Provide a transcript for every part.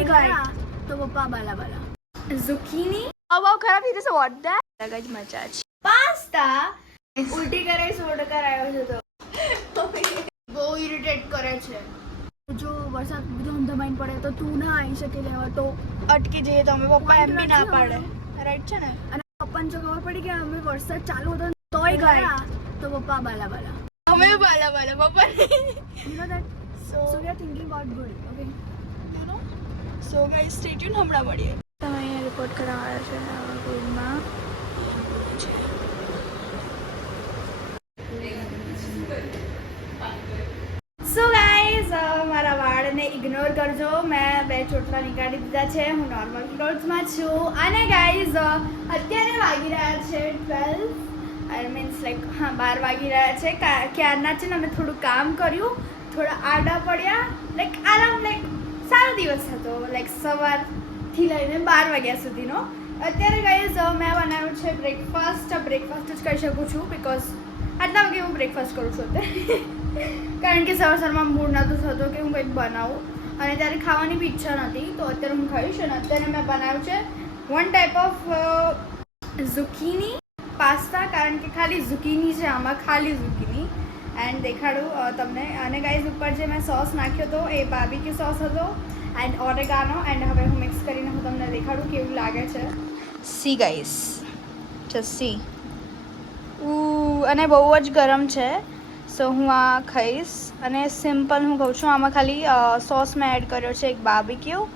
તોય ગયા તો પપ્પા બાલા બાલા ઝુકીની બહુ ખરાબ રીતે સે વોટ ધેટ લગજ મચા છે પાસ્તા ઉલટી કરે સોડ કરાયો છે તો બહુ ઇરિટેટ કરે છે જો વરસાદ ધમધમાઈને પડે તો તું ના આવી શકે લેવા તો અટકી જઈએ તો અમે પપ્પા એમ બી ના પાડે રાઈટ છે ને અને પપ્પાને જો ખબર પડી કે અમે વરસાદ ચાલુ હતો તોય ગયા તો પપ્પા બાલા બાલા અમે બાલા બાલા પપ્પા you know that so we are thinking about good okay you know so guys stay tune હમણાં મળીએ તમે અહીંયા રિપોર્ટ કરાવવા છે ગુડમાં સો ગાઈઝ મારા વાળને ઇગ્નોર કરજો મેં 2 ચોટલા નીકાળી દીધા છે હું નોર્મલ ક્લોથ્સમાં છું અને ગાઈઝ અત્યારે વાગી રહ્યા છે 12 આઈ મીન્સ લાઈક હા 12 વાગી રહ્યા છે ક્યારના છે ને અમે થોડું કામ કર્યું થોડા આડા પડ્યા લાઈક આરામ લાઈક સારો દિવસ હતો લાઈક સવારથી લઈને 12 વાગ્યા સુધીનો અત્યારે ગાઈઝ મેં બનાવ્યું છે બ્રેકફાસ્ટ જ કરી શકું છું બિકોઝ આટલા વાગે હું બ્રેકફાસ્ટ કરું છું અત્યારે કારણ કે સવારમાં મૂડ નહોતો થતો કે હું કંઈક બનાવું અને ત્યારે ખાવાની બી ઈચ્છા નહોતી તો અત્યારે હું ખાઈશ અને અત્યારે મેં બનાવ્યું છે વન ટાઈપ ઓફ ઝુકીની પાસ્તા કારણ કે ખાલી ઝુકીની છે આમાં ખાલી ઝુકીની એન્ડ દેખાડું તમને અને ગાઈઝ ઉપર જે મેં સોસ નાખ્યો હતો એ બાર્બીક્યુ સોસ હતો એન્ડ ઓરેગાનો એન્ડ હવે હું મિક્સ કરીને હું તમને દેખાડું કેવું લાગે છે સી ગાઈઝ જસ્ટ સી અને બહુ જ ગરમ છે સો હું આ ખાઈશ અને સિમ્પલ હું કહું છું આમાં ખાલી સોસ મેં એડ કર્યો છે એક barbecue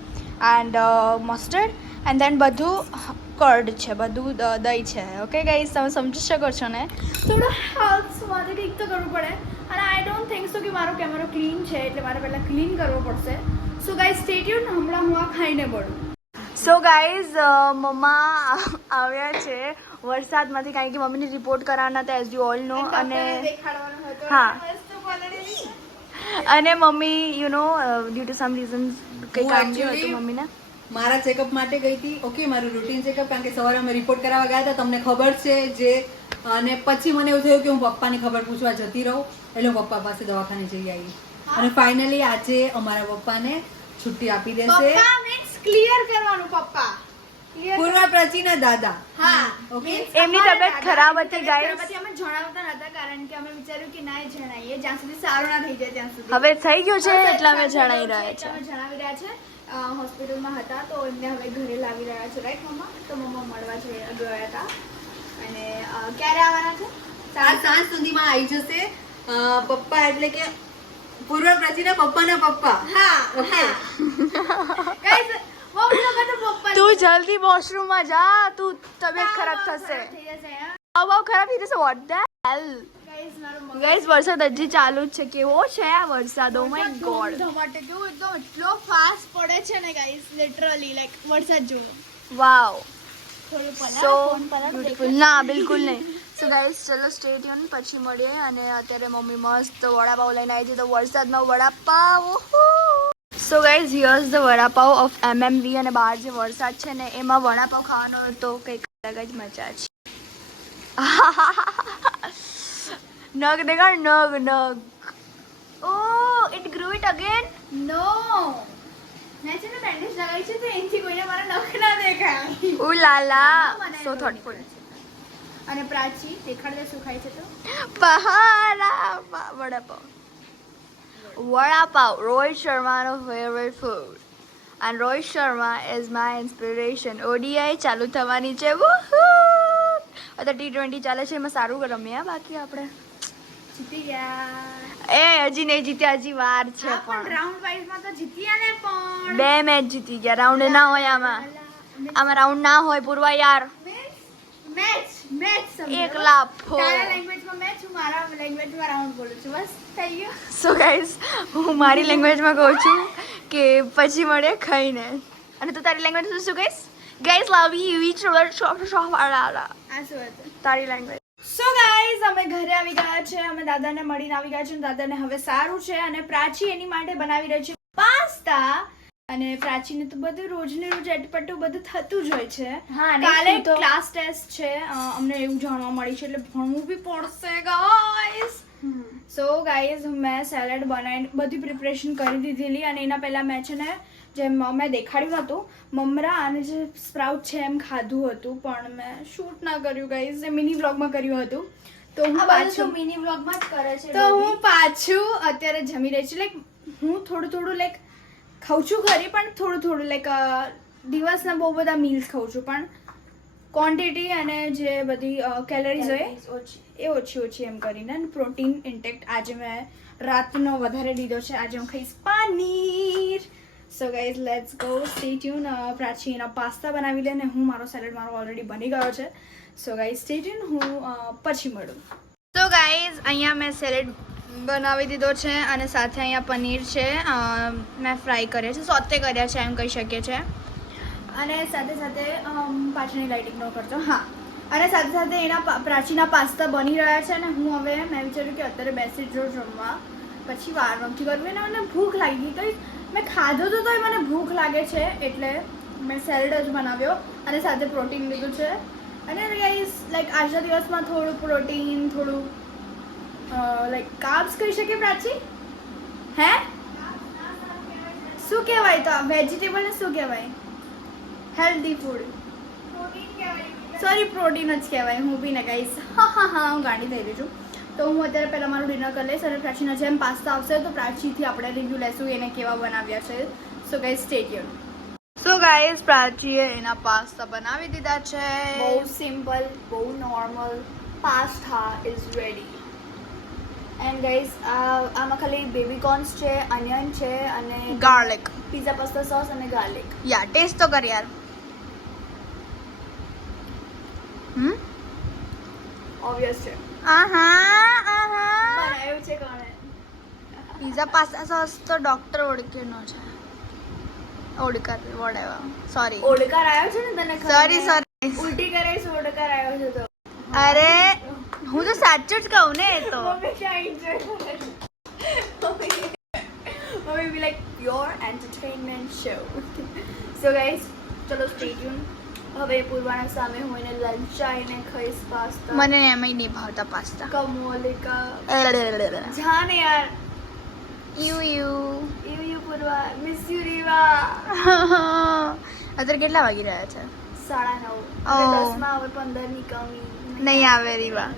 and mustard and then બધું કર્ડ છે બધું દહીં છે ઓકે ગાઈઝ તમે સમજી શકો છો ને થોડું હેલ્થ માટે કંઈક તો કરવું પડે અને આઈ ડોન્ટ થિંક સો કે મારો કેમેરો ક્લીન છે એટલે મારે પહેલાં ક્લીન કરવો પડશે સો ગાઈઝ સ્ટે ટ્યુન હમણાં હું આ ખાઈને પડું સો ગાઈઝ મમ્મા આવ્યા છે વરસાદમાંથી કારણ કે મમ્મીને રિપોર્ટ કરાવવાના હતા એઝ યુ ઓલ નો અને હા અને mummy you know due to some reasons કંઈ કામ થયું હતું મમ્મીને મારા ચેકઅપ માટે ગઈ હતી ઓકે મારું રૂટીન ચેકઅપ કારણ કે સવારે અમે રિપોર્ટ કરાવવા ગયા હતા તમને ખબર છે જે અને પછી મને એવું થયું કે હું પપ્પાની ખબર પૂછવા જતી રહું એટલે હું પપ્પા પાસે દવાખાને જઈ આવી અને ફાઇનલી આજે અમારા પપ્પાને છુટ્ટી આપી દેશે ક્લિયર કરવાનું પપ્પા પૂર્વ પ્રાચીના દાદા હા ઓકે એમની તબિયત ખરાબ હતી ગાઈસ પછી અમે જણાવતા નતા કારણ કે અમે વિચાર્યું કે ના જણાઈએ જ્યાં સુધી સારું ના થઈ જાય ત્યાં સુધી હવે થઈ ગયું છે એટલે અમે જણાવી રહ્યા છે અમે જણાવી રહ્યા છે હોસ્પિટલમાં હતા તો એમને હવે ઘરે લાવી રહ્યા છે રાઈટ મમ્મા તો મમ્મા મળવા ગયા હતા અને ક્યારે આવવાના છે સાંજ સુધીમાં આવી જશે પપ્પા એટલે કે પૂર્વ પ્રાચીના પપ્પાના પપ્પા હા ઓકે ગાઈસ તું જલ્દી વોશરૂમ માં જા તું તબિયત ખરાબ થશે બહુ ખરાબ થઈ જશે વોટ ધ હેલ ગાઈસ વરસાદ હજી ચાલુ જ છે કેવો છે આ વરસાદ ઓ માય ગોડ ધમાટે કેવો એકદમ એટલો ફાસ્ટ પડે છે ને ગાઈસ લિટરલી લાઈક વરસાદ જેવો વાવ સો બ્યુટીફુલ ના બિલકુલ નહીં સો ગાઈસ ચલો સ્ટે ટ્યુન પછી મળીએ અને અત્યારે મમ્મી મસ્ત વડાપાવ લઈને આવી છે તો વરસાદમાં vada pav so guys હિયર્સ the vada pav of MMV અને બહાર જે વરસાદ છે ને એમાં વડાપાવ ખાવાનો તો કંઈક અલગ જ મજા છે નગ દેખાડ નગ ઓ ઇટ ગ્રો ઇટ અગેન નો મેં છે ને બેન્ડેજ લગાવી છે તો એનથી કોઈને મારા નખ ના દેખાય ઓ લાલા સો થોટફુલ અને પ્રાચી દેખાડ દે શું ખાય છે તો પહાડા vada pav Vada Rohit Sharma favorite food and Rohit Sharma is my inspiration. ODI ચાલુ થવાની છે અત્યારે T20 ચાલે છે એમાં સારું રમ્યા બાકી આપણે જીતી ગયા એ હજી નહીં જીત્યા હજી વાર છે પણ રાઉન્ડ વાઇઝ માં તો જીત્યા ને પણ 2 મેચ જીતી ગયા રાઉન્ડ ના હોય આમાં રાઉન્ડ ના હોય પૂર્વા યાર મેચ એક લાફો તારા લેંગ્વેજમાં મેચ હું મારા લેંગ્વેજમાં રાઉન્ડ બોલું છું બસ થઈ ગયું સો ગાઈસ હું મારી લેંગ્વેજમાં કહું છું કે પછી મળે ખાઈને અને તું તારી લેંગ્વેજમાં શું કહીશ guys love you each other shop વાળા આ શું હતું તારી લેંગ્વેજ સો ગાઈસ અમે ઘરે આવી ગયા છે અમે દાદાને મળીને આવી ગયા છે દાદાને હવે સારું છે અને પ્રાચી એની માટે બનાવી રહી છે પાસ્તા અને પ્રાચીને તો બધું રોજને રોજ અટપટું બધું થતું જ હોય છે કાલે ક્લાસ ટેસ્ટ છે અમને એવું જાણવા મળી છે એટલે ભણવું બી પડશે ગાઈસ સો ગાઈઝ મેં સેલેડ બનાવીને બધી પ્રિપરેશન કરી દીધેલી અને એના પહેલાં મેં છે ને જેમ મેં દેખાડ્યું હતું મમરા અને જે સ્પ્રાઉટ છે એમ ખાધું હતું પણ મેં શૂટ ના કર્યું ગાઈઝ એ મિની વ્લોગમાં કર્યું હતું તો હું પાછું મિની વ્લોગમાં જ કરે છે તો હું પાછું અત્યારે જમી રહી છું લાઈક હું થોડું લાઈક ખાઉં છું ખરી પણ થોડું લાઈક દિવસના બહુ બધા મીલ્સ ખાઉં છું પણ ક્વોન્ટિટી અને જે બધી કેલરીઝ હોય એ ઓછી એમ કરીને પ્રોટીન ઇન્ટેક્ટ આજે મેં રાતનો વધારે લીધો છે આજે હું ખાઈશ paneer so guys let's go stay tune Prachi એના પાસ્તા બનાવી લે ને હું મારો સેલેડ મારો ઓલરેડી બની ગયો છે સો ગાઈઝ સ્ટે ટ્યુન હું પછી મળું તો ગાઈઝ અહીંયા મેં સેલેડ બનાવી દીધો છે અને સાથે અહીંયા પનીર છે મેં ફ્રાય કર્યા છે સોતે કર્યા છે એમ કહી શકીએ છીએ અને સાથે પાછળની લાઇટિંગ ન કરજો હા અને સાથે એના પ્રાચીના પાસ્તા બની રહ્યા છે અને હું હવે મેં વિચાર્યું કે અત્યારે બેસી જો જમવા પછી વાર નથી કરવું અને મને ભૂખ લાગી ગઈ મેં ખાધું તો તોય મને ભૂખ લાગે છે એટલે મેં સેલેડ જ બનાવ્યો અને સાથે પ્રોટીન લીધું છે અને ગાઈસ લાઈક આજના દિવસમાં થોડું પ્રોટીન થોડું લાઈક કાર્બ્સ કહી શકીએ પ્રાચી હે શું કહેવાય તો વેજીટેબલ ને શું કહેવાય હેલ્ધી ફૂડ સોરી પ્રોટીન જ કહેવાય હું બી ને ગાઈસ હા હું ગાંડી થઈ રહી છું તો હું અત્યારે પહેલાં મારું ડિનર કરી લઈશ અને પ્રાચીના જેમ પાસ્તા આવશે તો પ્રાચીથી આપણે રિવ્યૂ લેશું એને કેવા બનાવ્યા છે so guys stay tune so guys પ્રાચીએ એના પાસ્તા બનાવી દીધા છે બહુ સિમ્પલ બહુ normal pasta is ready and guys આમાં ખાલી બેબી કોર્ન્સ છે અનિયન છે અને ગાર્લિક પીઝા પાસ્તા સોસ અને ગાર્લિક યા ટેસ્ટ તો કર યાર ઓબ્વિયસ છે બનાવ્યું છે કોણે પીઝા પાસ્તા સોસ તો ડોક્ટર ઓળખેનો છે ઓળકાર વોટેવર સોરી ઓડકાર આવ્યો છે ને તને સોરી ઉલટી કરે છે ઓડકાર આવ્યો છે તો અરે હું તો સાચું જ કહું ને એ તો મમ્મી ક્યાં enjoy કરે mummy be like pure entertainment show so guys ચલો સ્ટે ટ્યુન હવે પૂર્વાના સામે હું એને લંચાઈને ખાઈશ પાસ્તા મને એમાંય નહીં ભાવતા પાસ્તા કમોલિકા જાને યાર you you Purva miss you Riva અત્યારે કેટલા વાગી રહ્યા છે 9:30 Oh. 10 માં હવે 15 ની કમી નહીં આવે રીવા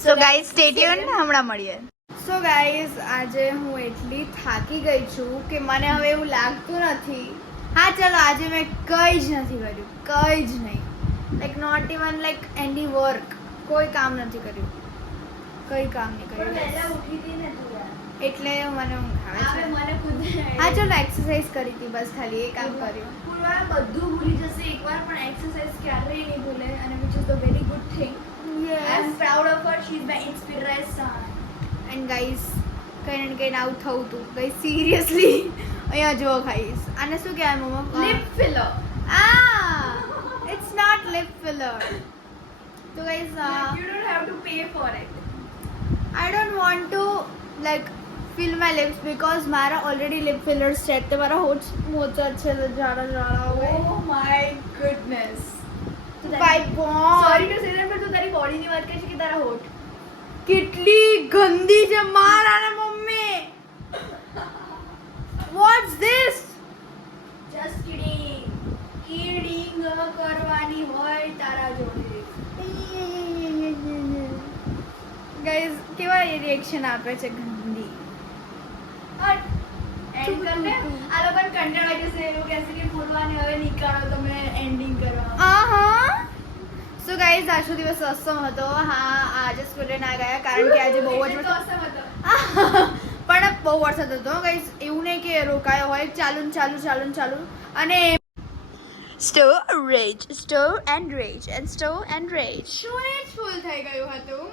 સો ગાઈઝ સ્ટે ટ્યુન હમણાં મળીએ સો ગાઈઝ આજે હું એટલી થાકી ગઈ છું કે મને હવે એવું લાગતું નથી હા ચલો આજે મેં કંઈ જ નથી કર્યું કંઈ જ નહીં like not even like any work કોઈ કામ નથી કર્યું કંઈ કામ નહીં કર્યું ઉઠી હતી ને તું યાર એટલે મને ઊંઘ આવે છે મને ખુદ હા ચલો એક્સરસાઇઝ કરી હતી બસ ખાલી એ કામ કર્યું પૂર્વા બધું ભૂલી જશે એકવાર પણ એક્સરસાઇઝ ક્યારેય નહીં ભૂલે અને which is the very good thing I am proud of her she is my inspiration and guys કંઈ ને કંઈ આવું થવું હતું કંઈ સિરિયસલી અહીંયા જો ખાઈશ આને શું કહેવાય mamma lip filler it's not lip filler તો guys you don't have to pay for it I don't want to like fill my lips because મારા ઓલરેડી લિપ ફિલર્સ છે તે મારા હોઠ મોચા છે તો જાડા હોય oh my goodness bye bond sorry to say that but તું તારી બોડીની વાત કરે છે કે તારા હોઠ કેટલી ગંદી છે મારા ને mummy what's this just kidding કરવાની હોય તારા જોડે ગાઈઝ કેવા રિએક્શન આપે છે ગંદી એન્ડ કરને આ લોકોને કંટાળ આવી જશે એ લોકો કહેશે કે પૂર્વાને હવે નીકાળો તમે એન્ડિંગ કરવા સો ગાઈઝ આજનો દિવસ અસમ હતો હા આજે સ્કૂલે ના ગયા કારણ કે આજે બહુ જ પણ બહુ વરસાદ હતો ગાઈઝ એવું નહીં કે રોકાયો હોય ચાલુ અને સ્ટોર એન્ડ રેજ સ્ટોરેજ ફૂલ થઈ ગયું હતું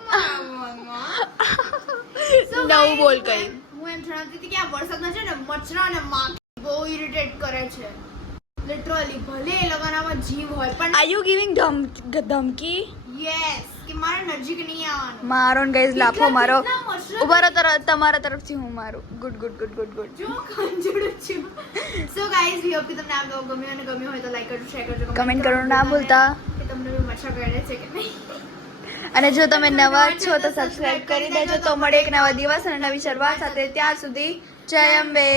નવું બોલ કઈ હું એમ જણાવતી હતી કે આ વરસાદમાં છે ને મચ્છરા અને માખી બહુ ઇરિટેટ કરે છે લિટરલી ભલે એ લોકોનામાં જીવ હોય પણ આર યુ ગિવિંગ ધમકી યસ કે મારા નજીક નહીં આવવાનું મારો ને ગાઈઝ લાફો મારો કેટલા મચ્છરા ઉભા તમારા તરફથી હું મારું ગુડ જો કંજુડું છું સો ગાઈઝ વી હોપ કે તમને આ બ્લોગ ગમ્યો અને ગમ્યો હોય તો લાઈક કરજો શેર કરજો કમેન્ટ કરવાનું ના ભૂલતા કે તમને બી મચ્છર કરડે છે કે નહીં અને જો તમે નવા છો તો સબસ્ક્રાઇબ કરી દેજો તો મળે એક નવા દિવસ અને નવી શરૂઆત સાથે ત્યાં સુધી જય અંબે